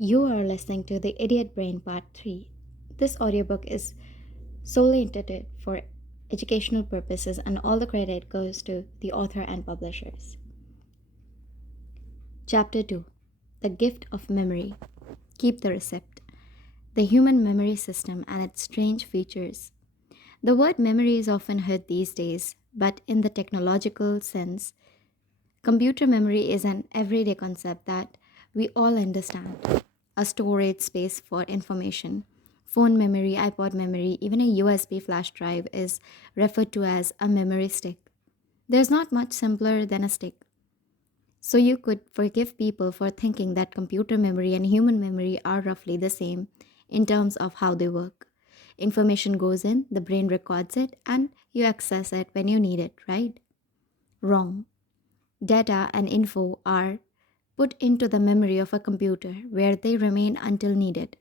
You are listening to The Idiot Brain Part 3. This audiobook is solely intended for educational purposes, and all the credit goes to the author and publishers. Chapter 2: The Gift of Memory. Keep the Receipt. The Human Memory System and its Strange Features. The word memory is often heard these days, but in the technological sense, computer memory is an everyday concept that we all understand. A storage space for information. Phone memory, iPod memory, even a USB flash drive is referred to as a memory stick. There's not much simpler than a stick. So you could forgive people for thinking that computer memory and human memory are roughly the same in terms of how they work. Information goes in, the brain records it, and you access it when you need it, right? Wrong. Data and info are put into the memory of a computer where they remain until needed,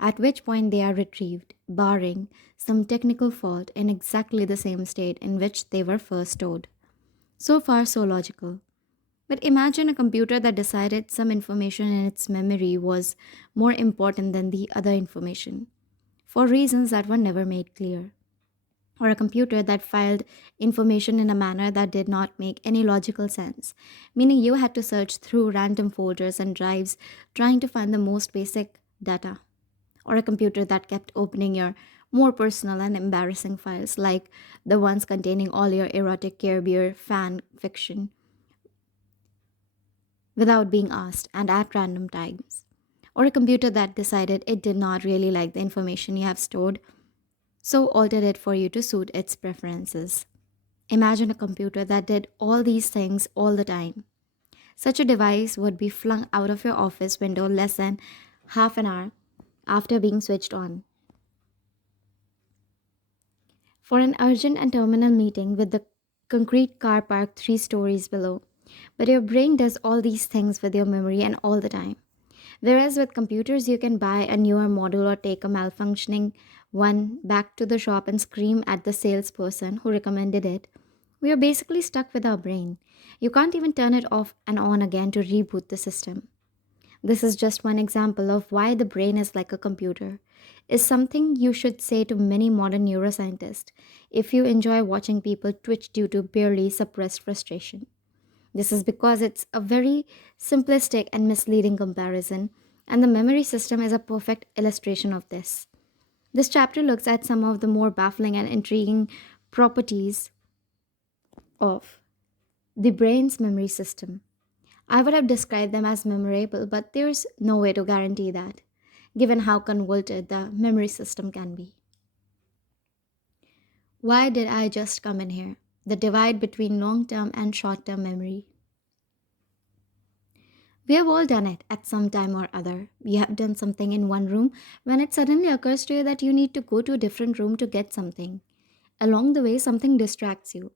at which point they are retrieved, barring some technical fault in exactly the same state in which they were first stored. So far, so logical. But imagine a computer that decided some information in its memory was more important than the other information, for reasons that were never made clear. Or a computer that filed information in a manner that did not make any logical sense, meaning you had to search through random folders and drives trying to find the most basic data. Or a computer that kept opening your more personal and embarrassing files, like the ones containing all your erotic Care Bear fan fiction, without being asked and at random times. Or a computer that decided it did not really like the information you have stored, so altered it for you to suit its preferences. Imagine a computer that did all these things all the time. Such a device would be flung out of your office window less than half an hour after being switched on for an urgent and terminal meeting with the concrete car parked 3 stories below. But your brain does all these things with your memory and all the time. Whereas with computers, you can buy a newer model or take a malfunctioning one back to the shop and scream at the salesperson who recommended it. We are basically stuck with our brain. You can't even turn it off and on again to reboot the system. This is just one example of why the brain is like a computer. Is something you should say to many modern neuroscientists if you enjoy watching people twitch due to barely suppressed frustration. This is because it's a very simplistic and misleading comparison, and the memory system is a perfect illustration of this. This chapter looks at some of the more baffling and intriguing properties of the brain's memory system. I would have described them as memorable, but there's no way to guarantee that, given how convoluted the memory system can be. Why did I just come in here? The divide between long term and short term memory. We have all done it at some time or other. You have done something in one room when it suddenly occurs to you that you need to go to a different room to get something. Along the way, something distracts you.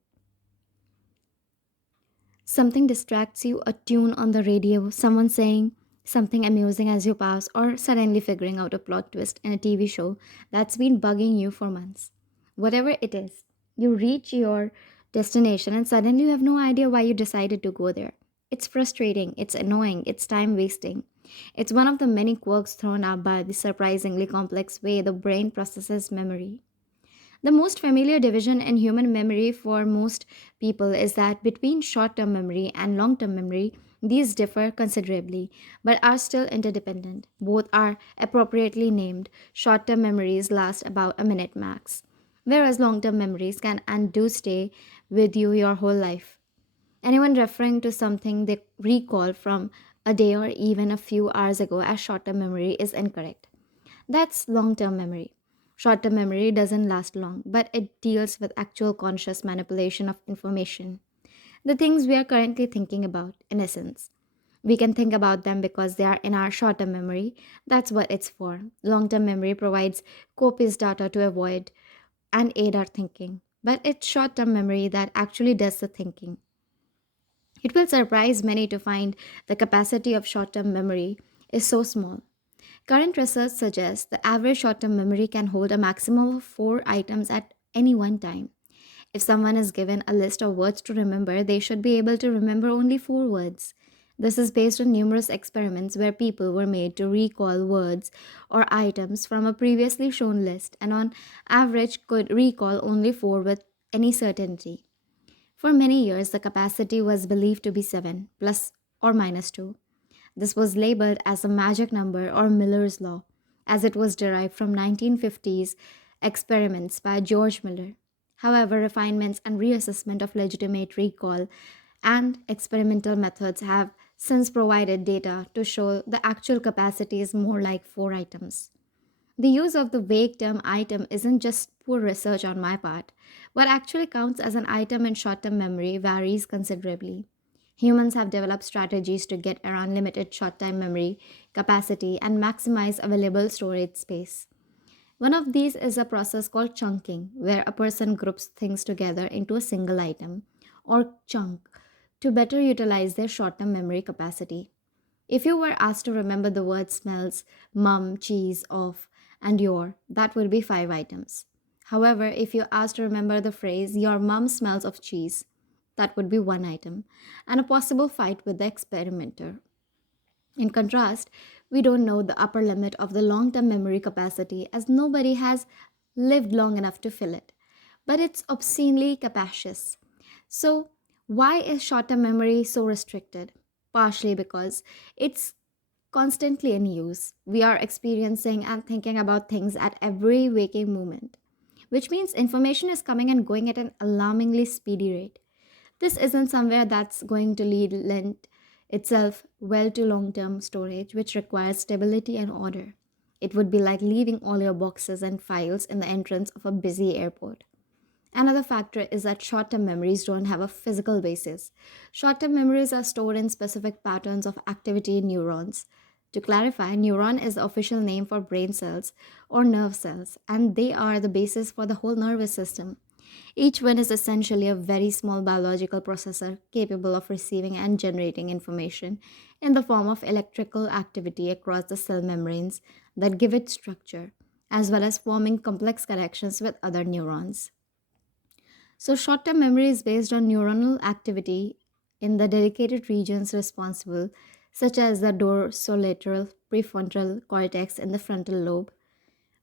Something distracts you, a tune on the radio, someone saying something amusing as you pass, or suddenly figuring out a plot twist in a TV show that's been bugging you for months. Whatever it is, you reach your destination and suddenly you have no idea why you decided to go there. It's frustrating, it's annoying, it's time wasting. It's one of the many quirks thrown out by the surprisingly complex way the brain processes memory. The most familiar division in human memory for most people is that between short term memory and long term memory, these differ considerably, but are still interdependent. Both are appropriately named. Short term memories last about a minute max, whereas long term memories can and do stay with you your whole life. Anyone referring to something they recall from a day or even a few hours ago as short term memory is incorrect. That's long term memory. Short term memory doesn't last long, but it deals with actual conscious manipulation of information. The things we are currently thinking about, in essence. We can think about them because they are in our short term memory. That's what it's for. Long term memory provides copious data to avoid and aid our thinking. But it's short term memory that actually does the thinking. It will surprise many to find the capacity of short term memory is so small. Current research suggests the average short term memory can hold a maximum of 4 items at any one time. If someone is given a list of words to remember, they should be able to remember only 4 words. This is based on numerous experiments where people were made to recall words or items from a previously shown list and, on average, could recall only four with any certainty. For many years, the capacity was believed to be 7 plus or minus 2. This was labeled as the magic number or Miller's law, as it was derived from 1950s experiments by George Miller. However, refinements and reassessment of legitimate recall and experimental methods have since provided data to show the actual capacity is more like 4 items. The use of the vague term item isn't just poor research on my part. What actually counts as an item in short term memory varies considerably. Humans have developed strategies to get around limited short time memory capacity and maximize available storage space. One of these is a process called chunking, where a person groups things together into a single item or chunk to better utilize their short term memory capacity. If you were asked to remember the word smells, mum, cheese, off, and your, that would be 5 items. However, if you asked to remember the phrase, your mum smells of cheese, that would be 1 item, and a possible fight with the experimenter. In contrast, we don't know the upper limit of the long term memory capacity as nobody has lived long enough to fill it. But it's obscenely capacious. So, why is short term memory so restricted? Partially because it's constantly in use. We are experiencing and thinking about things at every waking moment, which means information is coming and going at an alarmingly speedy rate. This isn't somewhere that's going to lend itself well to long term storage, which requires stability and order. It would be like leaving all your boxes and files in the entrance of a busy airport. Another factor is that short term memories don't have a physical basis. Short term memories are stored in specific patterns of activity in neurons. To clarify, neuron is the official name for brain cells or nerve cells, and they are the basis for the whole nervous system. Each one is essentially a very small biological processor capable of receiving and generating information in the form of electrical activity across the cell membranes that give it structure, as well as forming complex connections with other neurons. So, short term memory is based on neuronal activity in the dedicated regions responsible, such as the dorsolateral prefrontal cortex and the frontal lobe.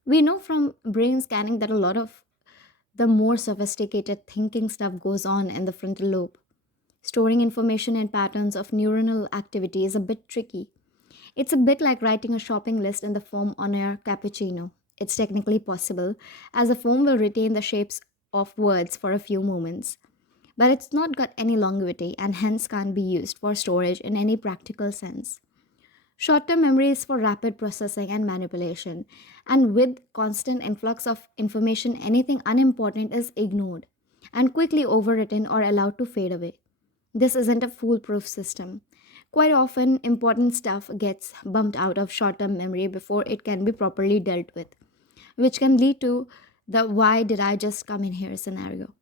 We know from brain scanning that a lot of the more sophisticated thinking stuff goes on in the frontal lobe. Storing information and patterns of neuronal activity is a bit tricky. It's a bit like writing a shopping list in the foam on your cappuccino. It's technically possible, as the foam will retain the shapes of words for a few moments, but it's not got any longevity and hence can't be used for storage in any practical sense. Short term memory is for rapid processing and manipulation, and with constant influx of information, anything unimportant is ignored and quickly overwritten or allowed to fade away. This isn't a foolproof system. Quite often, important stuff gets bumped out of short term memory before it can be properly dealt with, which can lead to the why did I just come in here scenario.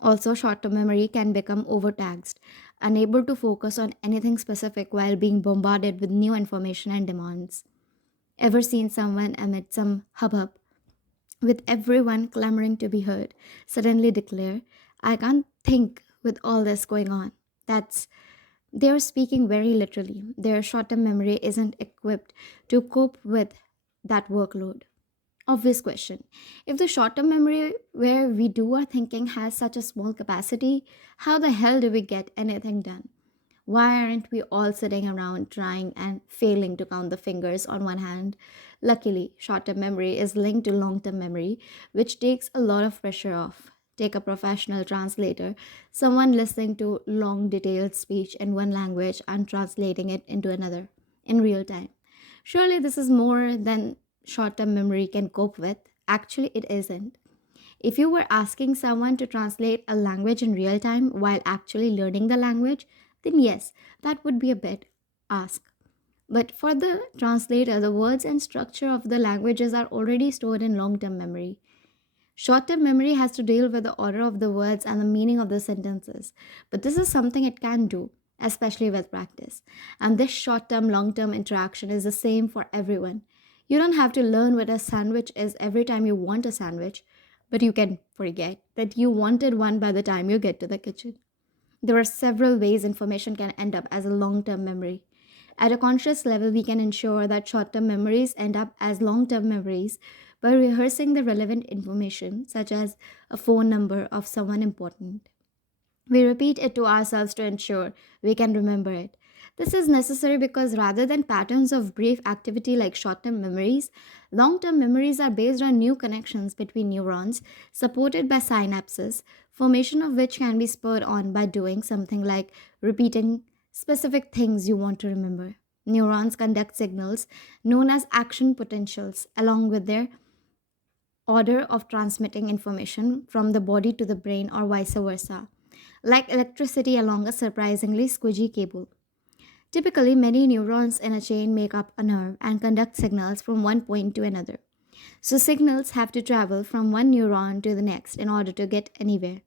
Also, short term memory can become overtaxed, unable to focus on anything specific while being bombarded with new information and demands. Ever seen someone amid some hubbub, with everyone clamoring to be heard, suddenly declare, I can't think with all this going on? That's they're speaking very literally. Their short term memory isn't equipped to cope with that workload. Obvious question. If the short term memory where we do our thinking has such a small capacity, how the hell do we get anything done? Why aren't we all sitting around trying and failing to count the fingers on one hand? Luckily, short term memory is linked to long term memory, which takes a lot of pressure off. Take a professional translator, someone listening to long, detailed speech in one language and translating it into another in real time. Surely, this is more than short term memory can cope with. Actually, it isn't. If you were asking someone to translate a language in real time while actually learning the language, then yes, that would be a bit ask. But for the translator, the words and structure of the languages are already stored in long term memory. Short term memory has to deal with the order of the words and the meaning of the sentences, but this is something it can do, especially with practice. And this short term long term interaction is the same for everyone. You don't have to learn what a sandwich is every time you want a sandwich, but you can forget that you wanted one by the time you get to the kitchen. There are several ways information can end up as a long term memory. At a conscious level, we can ensure that short term memories end up as long term memories by rehearsing the relevant information, such as a phone number of someone important. We repeat it to ourselves to ensure we can remember it. This is necessary because rather than patterns of brief activity like short term memories, long term memories are based on new connections between neurons supported by synapses, formation of which can be spurred on by doing something like repeating specific things you want to remember. Neurons conduct signals known as action potentials along with their order of transmitting information from the body to the brain or vice versa, like electricity along a surprisingly squidgy cable. Typically, many neurons in a chain make up a nerve and conduct signals from one point to another. So, signals have to travel from one neuron to the next in order to get anywhere.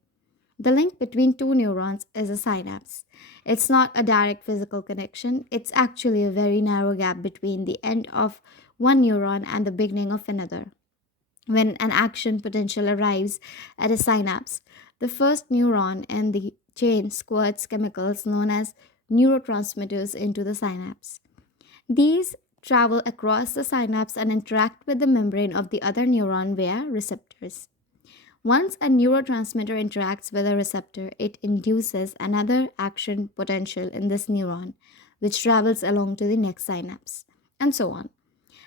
The link between two neurons is a synapse. It's not a direct physical connection, it's actually a very narrow gap between the end of one neuron and the beginning of another. When an action potential arrives at a synapse, the first neuron in the chain squirts chemicals known as neurotransmitters into the synapse. These travel across the synapse and interact with the membrane of the other neuron via receptors. Once a neurotransmitter interacts with a receptor, it induces another action potential in this neuron, which travels along to the next synapse, and so on.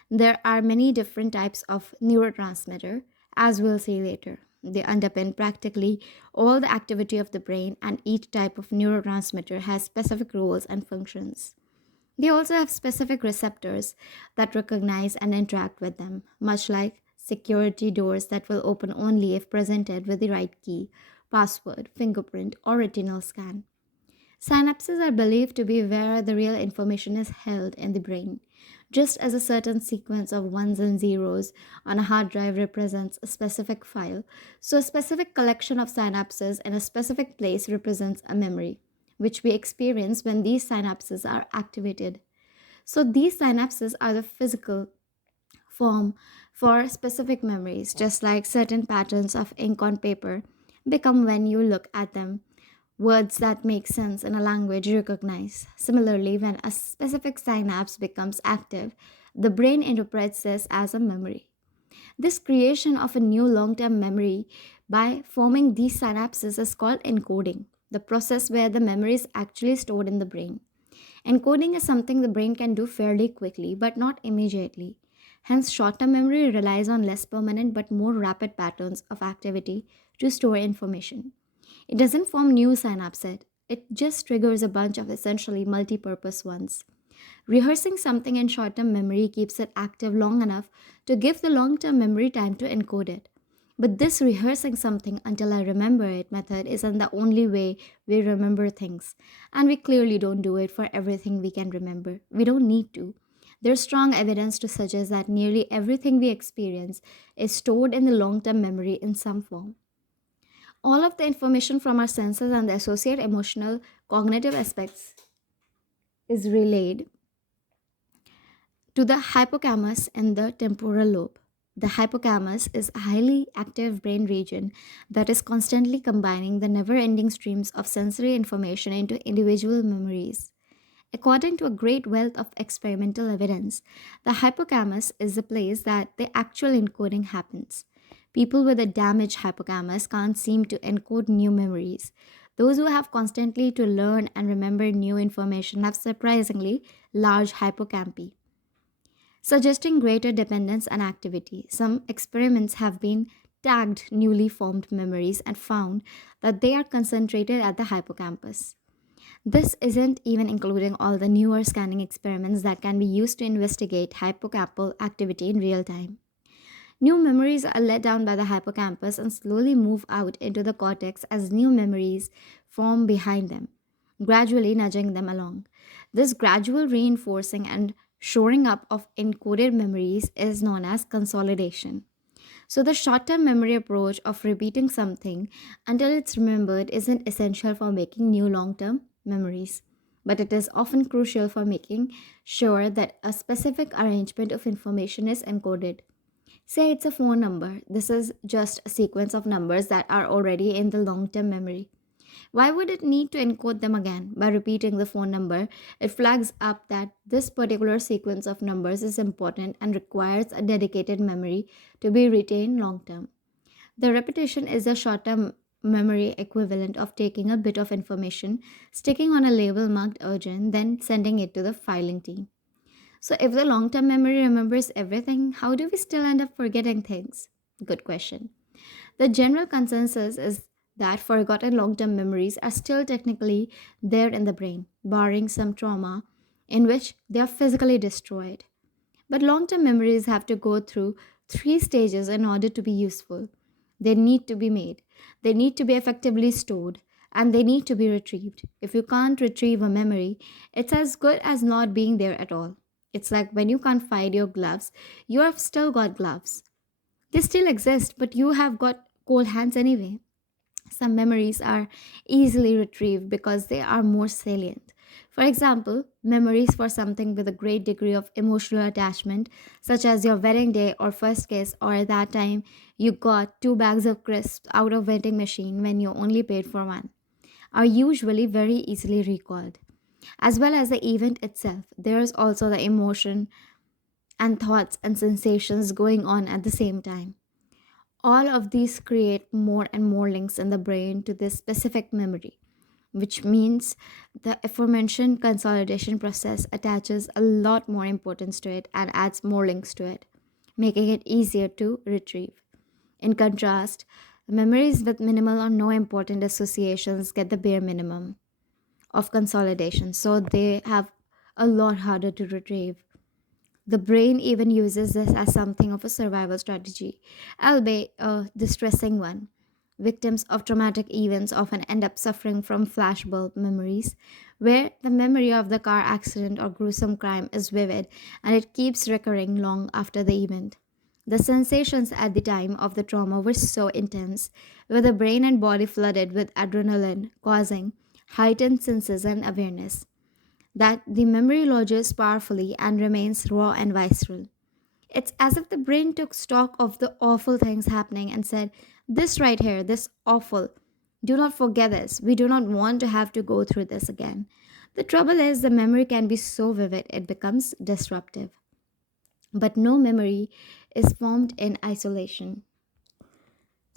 There are many different types of neurotransmitter, as we'll see later. They underpin practically all the activity of the brain, and each type of neurotransmitter has specific roles and functions. They also have specific receptors that recognize and interact with them, much like security doors that will open only if presented with the right key, password, fingerprint, or retinal scan. Synapses are believed to be where the real information is held in the brain. Just as a certain sequence of ones and zeros on a hard drive represents a specific file, so a specific collection of synapses in a specific place represents a memory, which we experience when these synapses are activated. So these synapses are the physical form for specific memories, just like certain patterns of ink on paper become when you look at them words that make sense in a language you recognize. Similarly, when a specific synapse becomes active, the brain interprets this as a memory. This creation of a new long term memory by forming these synapses is called encoding, the process where the memory is actually stored in the brain. Encoding is something the brain can do fairly quickly but not immediately. Hence, short term memory relies on less permanent but more rapid patterns of activity to store information. It doesn't form new synapses, it just triggers a bunch of essentially multi purpose ones. Rehearsing something in short term memory keeps it active long enough to give the long term memory time to encode it. But this rehearsing something until I remember it method isn't the only way we remember things. And we clearly don't do it for everything we can remember. We don't need to. There's strong evidence to suggest that nearly everything we experience is stored in the long term memory in some form. All of the information from our senses and the associated emotional cognitive aspects is relayed to the hippocampus and the temporal lobe. The hippocampus is a highly active brain region that is constantly combining the never ending streams of sensory information into individual memories. According to a great wealth of experimental evidence, the hippocampus is the place that the actual encoding happens. People with a damaged hippocampus can't seem to encode new memories. Those who have constantly to learn and remember new information have surprisingly large hippocampi, suggesting greater dependence and activity. Some experiments have been tagged newly formed memories and found that they are concentrated at the hippocampus. This isn't even including all the newer scanning experiments that can be used to investigate hippocampal activity in real time. New memories are let down by the hippocampus and slowly move out into the cortex as new memories form behind them, gradually nudging them along. This gradual reinforcing and shoring up of encoded memories is known as consolidation. So, the short term memory approach of repeating something until it's remembered isn't essential for making new long term memories, but it is often crucial for making sure that a specific arrangement of information is encoded. Say it's a phone number. This is just a sequence of numbers that are already in the long term memory. Why would it need to encode them again? By repeating the phone number, it flags up that this particular sequence of numbers is important and requires a dedicated memory to be retained long term. The repetition is a short term memory equivalent of taking a bit of information, sticking on a label marked urgent, then sending it to the filing team. So, if the long term memory remembers everything, how do we still end up forgetting things? Good question. The general consensus is that forgotten long term memories are still technically there in the brain, barring some trauma in which they are physically destroyed. But long term memories have to go through three stages in order to be useful. They need to be made, they need to be effectively stored, and they need to be retrieved. If you can't retrieve a memory, it's as good as not being there at all. It's like when you can't find your gloves, you have still got gloves. They still exist, but you have got cold hands anyway. Some memories are easily retrieved because they are more salient. For example, memories for something with a great degree of emotional attachment, such as your wedding day or first kiss, or that time you got two bags of crisps out of vending machine when you only paid for one, are usually very easily recalled. As well as the event itself, there is also the emotion and thoughts and sensations going on at the same time. All of these create more and more links in the brain to this specific memory, which means the aforementioned consolidation process attaches a lot more importance to it and adds more links to it, making it easier to retrieve. In contrast, memories with minimal or no important associations get the bare minimum of consolidation, so they have a lot harder to retrieve. The brain even uses this as something of a survival strategy, albeit a distressing one. Victims of traumatic events often end up suffering from flashbulb memories, where the memory of the car accident or gruesome crime is vivid and it keeps recurring long after the event. The sensations at the time of the trauma were so intense, with the brain and body flooded with adrenaline, causing heightened senses and awareness that the memory lodges powerfully and remains raw and visceral. It's as if the brain took stock of the awful things happening and said, "This right here, this awful. Do not forget this. We do not want to have to go through this again." The trouble is, the memory can be so vivid it becomes disruptive. But no memory is formed in isolation.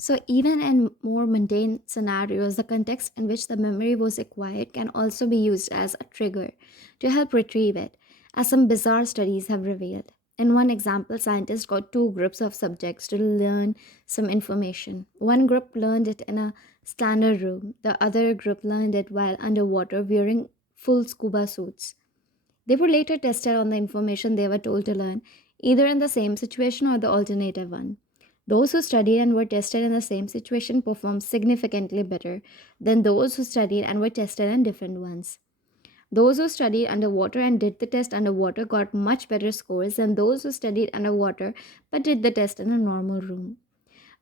So, even in more mundane scenarios, the context in which the memory was acquired can also be used as a trigger to help retrieve it, as some bizarre studies have revealed. In one example, scientists got two groups of subjects to learn some information. One group learned it in a standard room, the other group learned it while underwater wearing full scuba suits. They were later tested on the information they were told to learn, either in the same situation or the alternative one. Those who studied and were tested in the same situation performed significantly better than those who studied and were tested in different ones. Those who studied underwater and did the test underwater got much better scores than those who studied underwater but did the test in a normal room.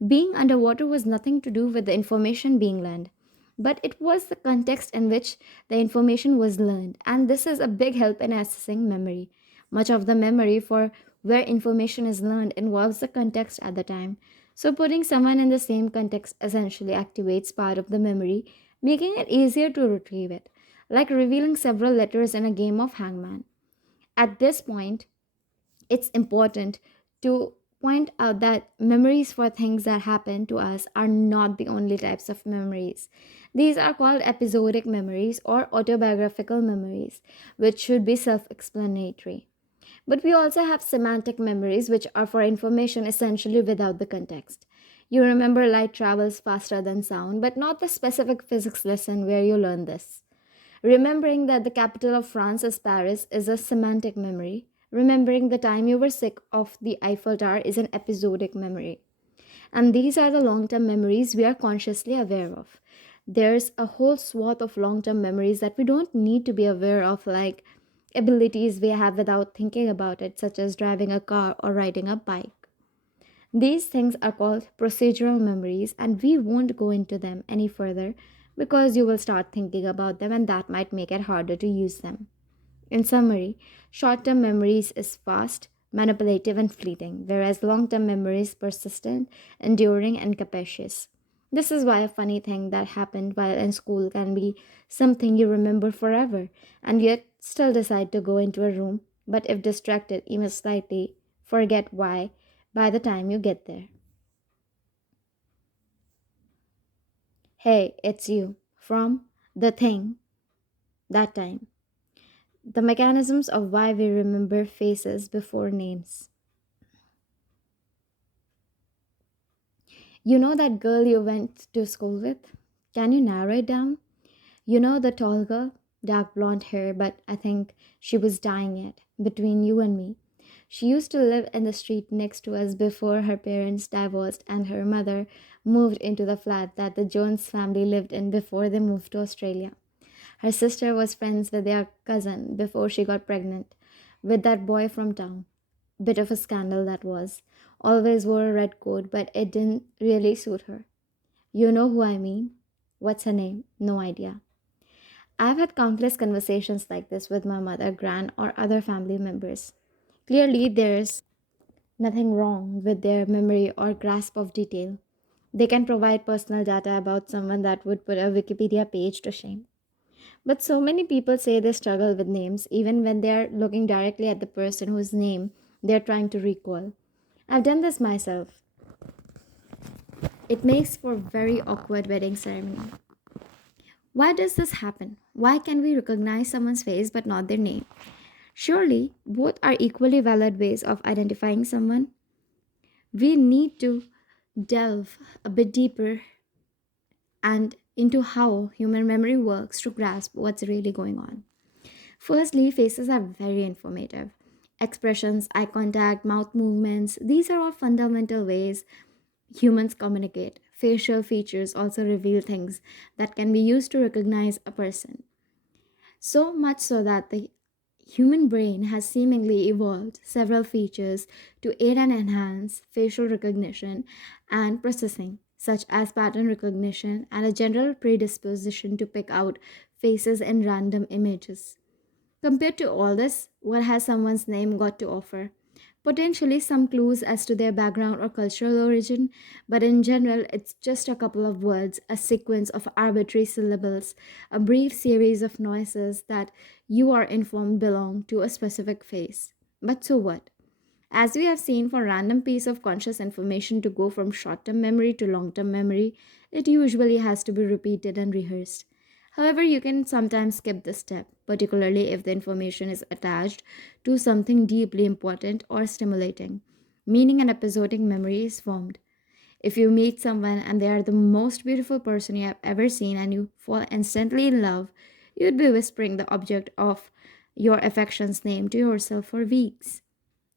Being underwater was nothing to do with the information being learned, but it was the context in which the information was learned, and this is a big help in assessing memory. Much of the memory for where information is learned involves the context at the time. So, putting someone in the same context essentially activates part of the memory, making it easier to retrieve it, like revealing several letters in a game of hangman. At this point, it's important to point out that memories for things that happen to us are not the only types of memories. These are called episodic memories or autobiographical memories, which should be self explanatory. But we also have semantic memories, which are for information essentially without the context. You remember light travels faster than sound, but not the specific physics lesson where you learn this. Remembering that the capital of France is Paris is a semantic memory. Remembering the time you were sick of the Eiffel Tower is an episodic memory. And these are the long term memories we are consciously aware of. There's a whole swath of long term memories that we don't need to be aware of, like abilities we have without thinking about it, such as driving a car or riding a bike. These things are called procedural memories, and we won't go into them any further because you will start thinking about them, and that might make it harder to use them. In summary, short term memories is fast, manipulative, and fleeting, whereas long term memory is persistent, enduring, and capacious. This is why a funny thing that happened while in school can be something you remember forever, and yet still decide to go into a room, but if distracted even slightly, forget why by the time you get there. Hey, it's you from the thing that time. The mechanisms of why we remember faces before names. You know that girl you went to school with? Can you narrow it down? You know the tall girl, dark blonde hair, but I think she was dying it between you and me. She used to live in the street next to us before her parents divorced and her mother moved into the flat that the Jones family lived in before they moved to Australia. Her sister was friends with their cousin before she got pregnant with that boy from town. Bit of a scandal that was. Always wore a red coat, but it didn't really suit her. You know who I mean? What's her name? No idea. I've had countless conversations like this with my mother, gran, or other family members. Clearly, there's nothing wrong with their memory or grasp of detail. They can provide personal data about someone that would put a Wikipedia page to shame. But so many people say they struggle with names even when they are looking directly at the person whose name they're trying to recall. I've done this myself. It makes for very awkward wedding ceremony. Why does this happen? Why can we recognize someone's face but not their name? Surely both are equally valid ways of identifying someone. We need to delve a bit deeper and into how human memory works to grasp what's really going on. Firstly, faces are very informative. Expressions, eye contact, mouth movements, these are all fundamental ways humans communicate. Facial features also reveal things that can be used to recognize a person. So much so that the human brain has seemingly evolved several features to aid and enhance facial recognition and processing, such as pattern recognition and a general predisposition to pick out faces in random images. Compared to all this, what has someone's name got to offer? Potentially some clues as to their background or cultural origin, but in general, it's just a couple of words, a sequence of arbitrary syllables, a brief series of noises that you are informed belong to a specific face. But so what? As we have seen, for random piece of conscious information to go from short-term memory to long-term memory, it usually has to be repeated and rehearsed. However, you can sometimes skip this step, particularly if the information is attached to something deeply important or stimulating, meaning an episodic memory is formed. If you meet someone and they are the most beautiful person you have ever seen and you fall instantly in love, you'd be whispering the object of your affection's name to yourself for weeks.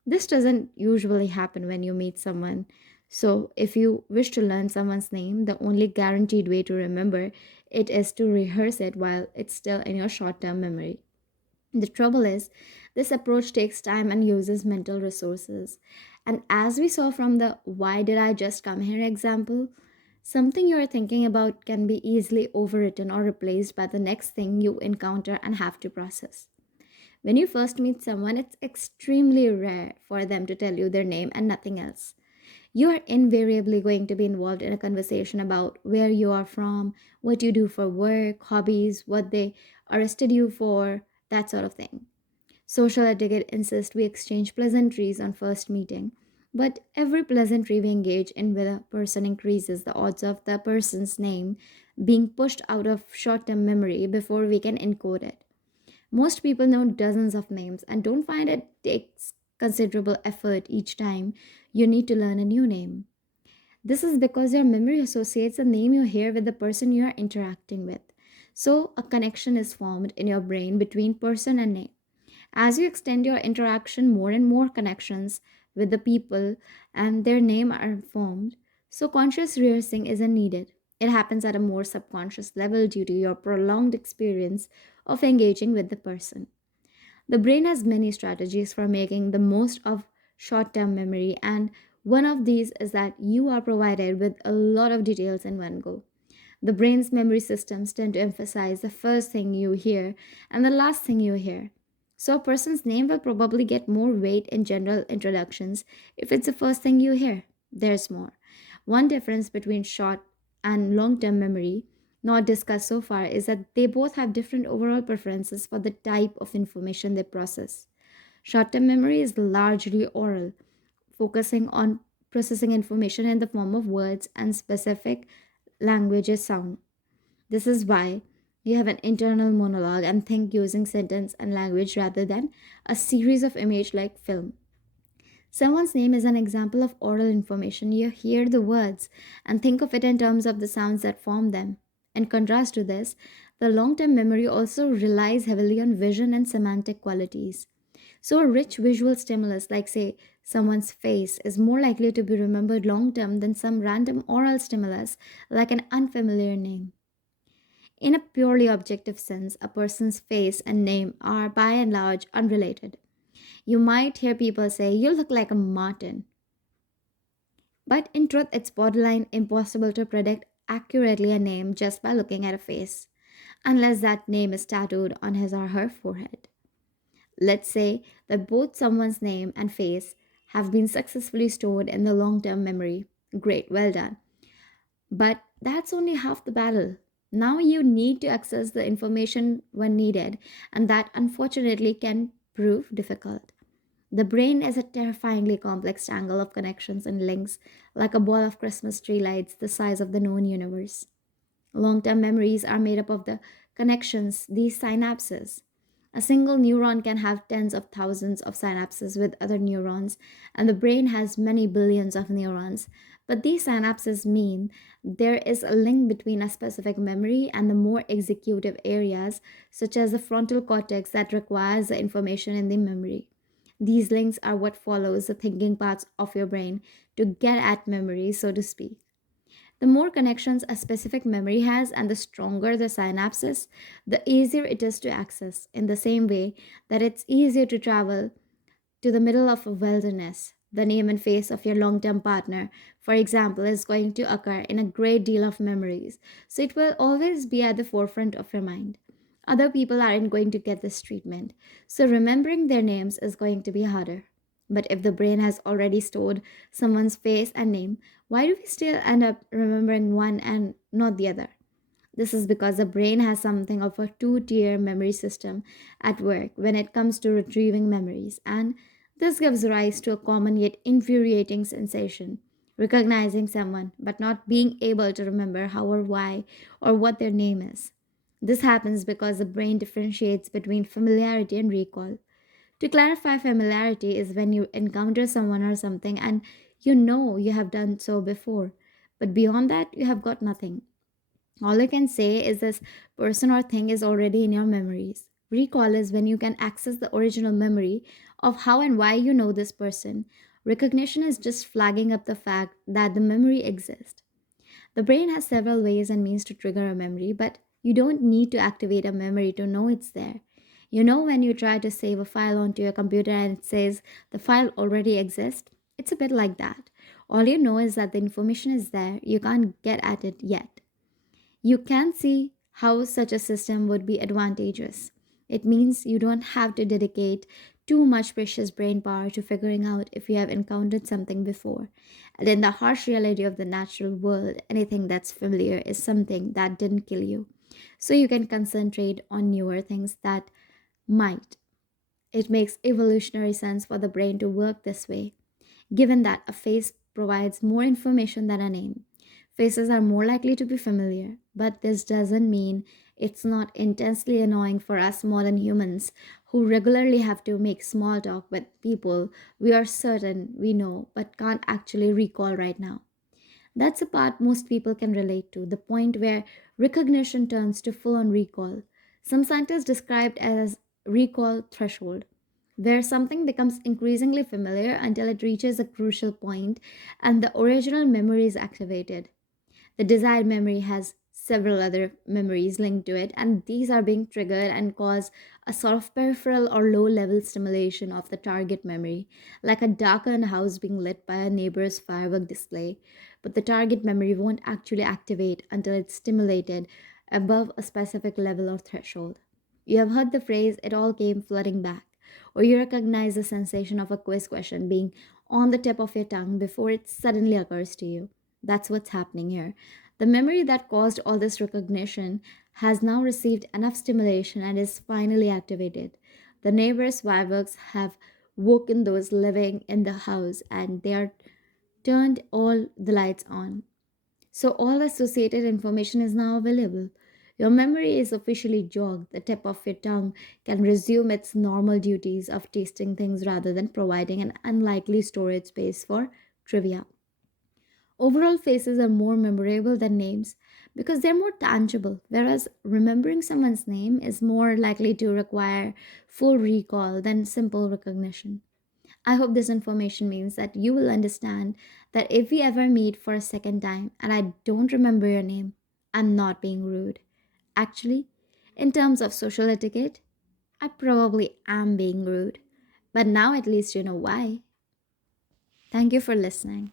This doesn't usually happen when you meet someone. So, if you wish to learn someone's name, the only guaranteed way to remember it is to rehearse it while it's still in your short term memory. The trouble is, this approach takes time and uses mental resources. And as we saw from the why did I just come here example, something you're thinking about can be easily overwritten or replaced by the next thing you encounter and have to process. When you first meet someone, it's extremely rare for them to tell you their name and nothing else. You are invariably going to be involved in a conversation about where you are from, what you do for work, hobbies, what they arrested you for, that sort of thing. Social etiquette insists we exchange pleasantries on first meeting, but every pleasantry we engage in with a person increases the odds of the person's name being pushed out of short term memory before we can encode it. Most people know dozens of names and don't find it takes considerable effort each time you need to learn a new name. This is because your memory associates the name you hear with the person you are interacting with. So, a connection is formed in your brain between person and name. As you extend your interaction, more and more connections with the people and their name are formed. So, conscious rehearsing isn't needed. It happens at a more subconscious level due to your prolonged experience of engaging with the person. The brain has many strategies for making the most of short term memory, and one of these is that you are provided with a lot of details in one go. The brain's memory systems tend to emphasize the first thing you hear and the last thing you hear. So, a person's name will probably get more weight in general introductions if it's the first thing you hear. There's more. One difference between short and long term memory, not discussed so far, is that they both have different overall preferences for the type of information they process. Short term memory is largely oral, focusing on processing information in the form of words and specific languages sound. This is why you have an internal monologue and think using sentence and language rather than a series of image like film. Someone's name is an example of oral information. You hear the words and think of it in terms of the sounds that form them. In contrast to this, the long term memory also relies heavily on vision and semantic qualities. So, a rich visual stimulus, like, say, someone's face, is more likely to be remembered long term than some random oral stimulus, like an unfamiliar name. In a purely objective sense, a person's face and name are by and large unrelated. You might hear people say, "You look like a Martin." But in truth, it's borderline impossible to predict accurately a name just by looking at a face, unless that name is tattooed on his or her forehead. Let's say that both someone's name and face have been successfully stored in the long term memory. Great, well done. But that's only half the battle. Now you need to access the information when needed, and that unfortunately can prove difficult. The brain is a terrifyingly complex tangle of connections and links, like a ball of Christmas tree lights the size of the known universe. Long term memories are made up of the connections, these synapses. A single neuron can have tens of thousands of synapses with other neurons, and the brain has many billions of neurons. But these synapses mean there is a link between a specific memory and the more executive areas, such as the frontal cortex that requires the information in the memory. These links are what follows the thinking parts of your brain to get at memory, so to speak. The more connections a specific memory has and the stronger the synapses, the easier it is to access, in the same way that it's easier to travel to the middle of a wilderness. The name and face of your long term partner, for example, is going to occur in a great deal of memories, so it will always be at the forefront of your mind. Other people aren't going to get this treatment, so remembering their names is going to be harder. But if the brain has already stored someone's face and name, why do we still end up remembering one and not the other? This is because the brain has something of a two-tier memory system at work when it comes to retrieving memories, and this gives rise to a common yet infuriating sensation: recognizing someone but not being able to remember how or why or what their name is. This happens because the brain differentiates between familiarity and recall. To clarify, familiarity is when you encounter someone or something and you know you have done so before, but beyond that, you have got nothing. All you can say is this person or thing is already in your memories. Recall is when you can access the original memory of how and why you know this person. Recognition is just flagging up the fact that the memory exists. The brain has several ways and means to trigger a memory, but you don't need to activate a memory to know it's there. You know, when you try to save a file onto your computer and it says the file already exists? It's a bit like that. All you know is that the information is there, you can't get at it yet. You can see how such a system would be advantageous. It means you don't have to dedicate too much precious brain power to figuring out if you have encountered something before. And in the harsh reality of the natural world, anything that's familiar is something that didn't kill you. So you can concentrate on newer things that might. It makes evolutionary sense for the brain to work this way, given that a face provides more information than a name. Faces are more likely to be familiar, but this doesn't mean it's not intensely annoying for us modern humans who regularly have to make small talk with people we are certain we know but can't actually recall right now. That's a part most people can relate to, the point where recognition turns to full on recall. Some scientists describe it as recall threshold, where something becomes increasingly familiar until it reaches a crucial point and the original memory is activated. The desired memory has several other memories linked to it, and these are being triggered and cause a sort of peripheral or low level stimulation of the target memory, like a darkened house being lit by a neighbor's firework display. But the target memory won't actually activate until it's stimulated above a specific level or threshold. You have heard the phrase, "it all came flooding back," or you recognize the sensation of a quiz question being on the tip of your tongue before it suddenly occurs to you. That's what's happening here. The memory that caused all this recognition has now received enough stimulation and is finally activated. The neighbors' fireworks have woken those living in the house and they are turned all the lights on. So all associated information is now available. Your memory is officially jogged. The tip of your tongue can resume its normal duties of tasting things rather than providing an unlikely storage space for trivia. Overall, faces are more memorable than names because they're more tangible, whereas remembering someone's name is more likely to require full recall than simple recognition. I hope this information means that you will understand that if we ever meet for a second time and I don't remember your name, I'm not being rude. Actually, in terms of social etiquette, I probably am being rude. But now at least you know why. Thank you for listening.